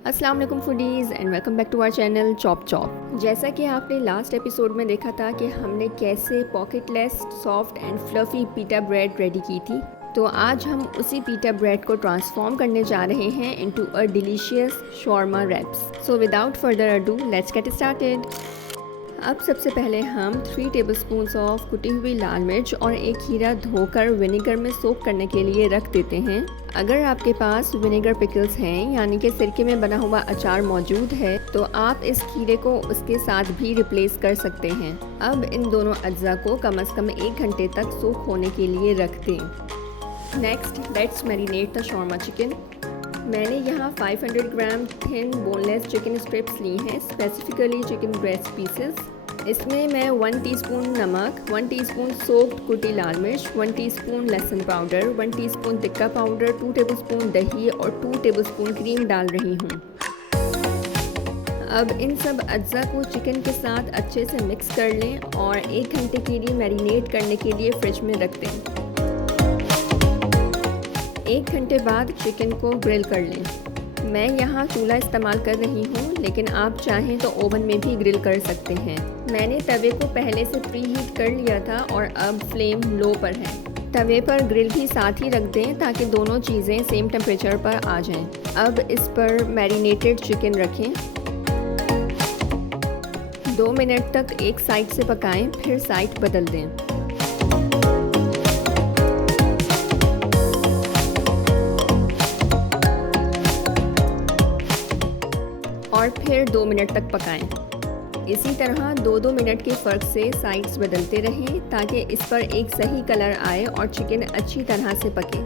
अस्सलाम वालेकुम foodies and welcome back to our channel Chop Chop. जैसा कि आपने लास्ट एपिसोड में देखा था कि हमने कैसे pocketless soft and fluffy pita bread ready की थी, तो आज हम उसी पीटा ब्रेड को ट्रांसफॉर्म करने जा रहे हैं into a delicious shawarma wraps. So without further ado let's get started. अब सबसे पहले हम 3 टेबलस्पून्स ऑफ कुटी हुई लाल मिर्च और एक खीरा धोकर विनेगर में सोक करने के लिए रख देते हैं। अगर आपके पास विनेगर पिकल्स हैं यानी कि सिरके में बना हुआ अचार मौजूद है तो आप इस खीरे को उसके साथ भी रिप्लेस कर सकते हैं। अब इन दोनों अज्जा को कम से कम 1 घंटे तक सोक होने के लिए रख दें। Next let's marinate the shawarma chicken. मैंने यहाँ 500 ग्राम थिन बोनलेस चिकन स्ट्रिप्स ली हैं, स्पेसिफिकली चिकन ब्रेस्ट पीसेस। इसमें मैं 1 टीस्पून नमक, 1 टीस्पून सोक्ड कुटी लाल मिर्च, 1 टीस्पून लहसुन powder, 1 teaspoon tikka powder, 2 tablespoon दही और 2 टेबलस्पून क्रीम डाल रही हूँ। अब इन सब अज्जा को चिकन के साथ अच्छे से मिक्स कर लें और 1 घंटे के लिए मैरिनेट करने के लिए फ्रिज में रख दें। 1 घंटे बाद चिकन को ग्रिल कर लें। मैं यहाँ चूल्हा इस्तेमाल कर रही हूँ, लेकिन आप चाहें तो ओवन में भी ग्रिल कर सकते हैं। मैंने तवे को पहले से प्री हीट कर लिया था और अब फ्लेम लो पर है। तवे पर ग्रिल भी साथ ही रख दें ताकि दोनों चीज़ें सेम टेम्परेचर पर आ जाएं। अब इस पर मैरिनेटेड चिकन रखें। 2 मिनट तक एक साइड से पकाएं, फिर साइड बदल दें। और फिर 2 मिनट तक पकाएं। इसी तरह 2-2 मिनट के फ़र्क से साइड्स बदलते रहें ताकि इस पर एक सही कलर आए और चिकन अच्छी तरह से पके।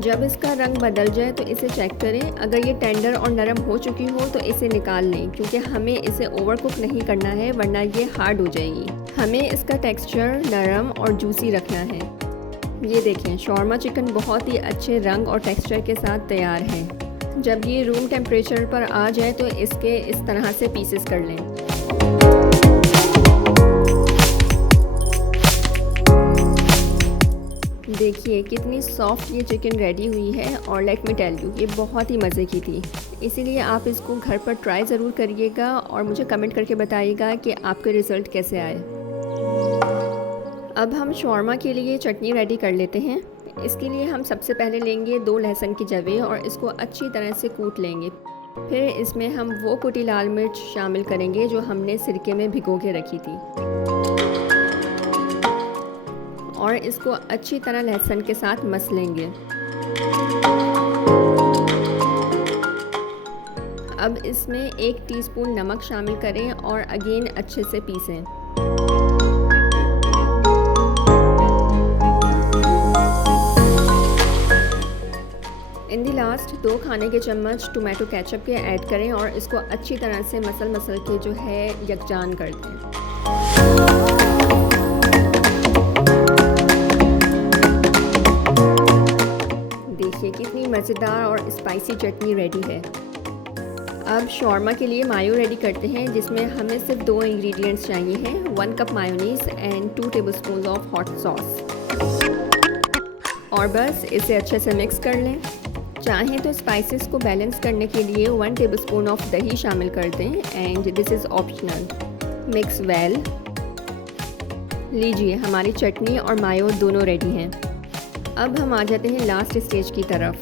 जब इसका रंग बदल जाए तो इसे चेक करें। अगर ये टेंडर और नरम हो चुकी हो तो इसे निकाल लें, क्योंकि हमें इसे ओवरकुक नहीं करना है वरना ये हार्ड हो जाएगी। हमें इसका टेक्सचर नरम और जूसी रखना है। ये देखें, शॉर्मा चिकन बहुत ही अच्छे रंग और टेक्सचर के साथ तैयार है। जब ये रूम टेम्परेचर पर आ जाए तो इसके इस तरह से पीसेस कर लें। देखिए कितनी सॉफ्ट ये चिकन रेडी हुई है और लेट मी टेल यू ये बहुत ही मज़े की थी। इसीलिए आप इसको घर पर ट्राई ज़रूर करिएगा और मुझे कमेंट करके बताइएगा कि आपके रिज़ल्ट कैसे आए। अब हम शॉर्मा के लिए चटनी रेडी कर लेते हैं। इसके लिए हम सबसे पहले लेंगे 2 लहसुन की जवें और इसको अच्छी तरह से कूट लेंगे। फिर इसमें हम वो कुटी लाल मिर्च शामिल करेंगे जो हमने सिरके में भिगो के रखी थी और इसको अच्छी तरह लहसुन के साथ मस लेंगे। अब इसमें 1 टीस्पून नमक शामिल करें और अगेन अच्छे से पीसें। इन दी लास्ट 2 खाने के चम्मच टोमेटो केचप के ऐड करें और इसको अच्छी तरह से मसल के जो है यकजान कर दें। देखिए कितनी मज़ेदार और स्पाइसी चटनी रेडी है। अब शॉर्मा के लिए मायो रेडी करते हैं, जिसमें हमें सिर्फ 2 इंग्रेडिएंट्स चाहिए हैं, 1 cup mayonnaise and 2 tablespoon of hot sauce. और बस इसे अच्छे से मिक्स कर लें। चाहें तो स्पाइसेस को बैलेंस करने के लिए 1 टेबलस्पून ऑफ दही शामिल कर दें and this is optional. Mix well. लीजिए हमारी चटनी और मायो दोनों रेडी हैं। अब हम आ जाते हैं लास्ट स्टेज की तरफ।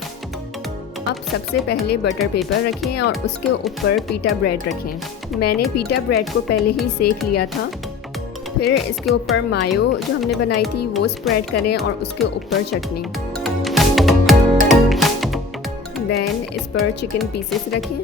अब सबसे पहले बटर पेपर रखें और उसके ऊपर पीटा ब्रेड रखें। मैंने पीटा ब्रेड को पहले ही सेक लिया था। फिर इसके ऊपर मायो जो हमने बनाई थी वो स्प्रेड करें और उसके ऊपर चटनी। देन इस पर चिकन पीसेस रखें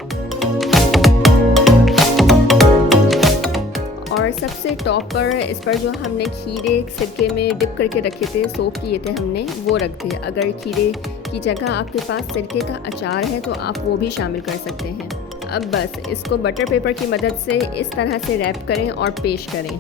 और सबसे टॉप पर इस पर जो हमने खीरे सिरके में डिप करके रखे थे, सोक किए थे हमने, वो रख दें। अगर खीरे की जगह आपके पास सिरके का अचार है तो आप वो भी शामिल कर सकते हैं। अब बस इसको बटर पेपर की मदद से इस तरह से रैप करें और पेश करें।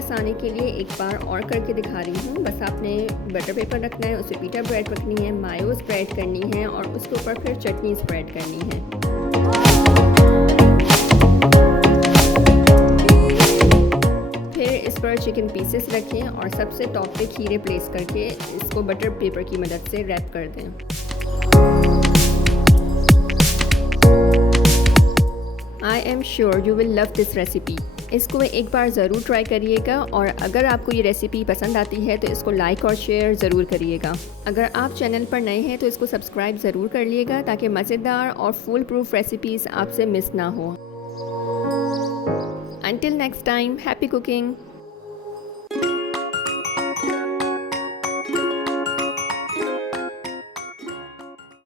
आसानी के लिए एक बार और करके दिखा रही हूँ। बस आपने बटर पेपर रखना है, उसे पीटा ब्रेड रखनी है, मायो स्प्रेड करनी है और उसके ऊपर फिर चटनी स्प्रेड करनी है। फिर इस पर चिकन पीसेस रखें और सबसे टॉप पे खीरे प्लेस करके इसको बटर पेपर की मदद से रैप कर दें। I am sure you will love this recipe. इसको एक बार ज़रूर ट्राई करिएगा और अगर आपको ये रेसिपी पसंद आती है तो इसको लाइक और शेयर ज़रूर करिएगा। अगर आप चैनल पर नए हैं तो इसको सब्सक्राइब ज़रूर कर लिएगा ताकि मज़ेदार और फुल प्रूफ रेसिपीज़ आपसे मिस ना हो। Until next time, happy cooking!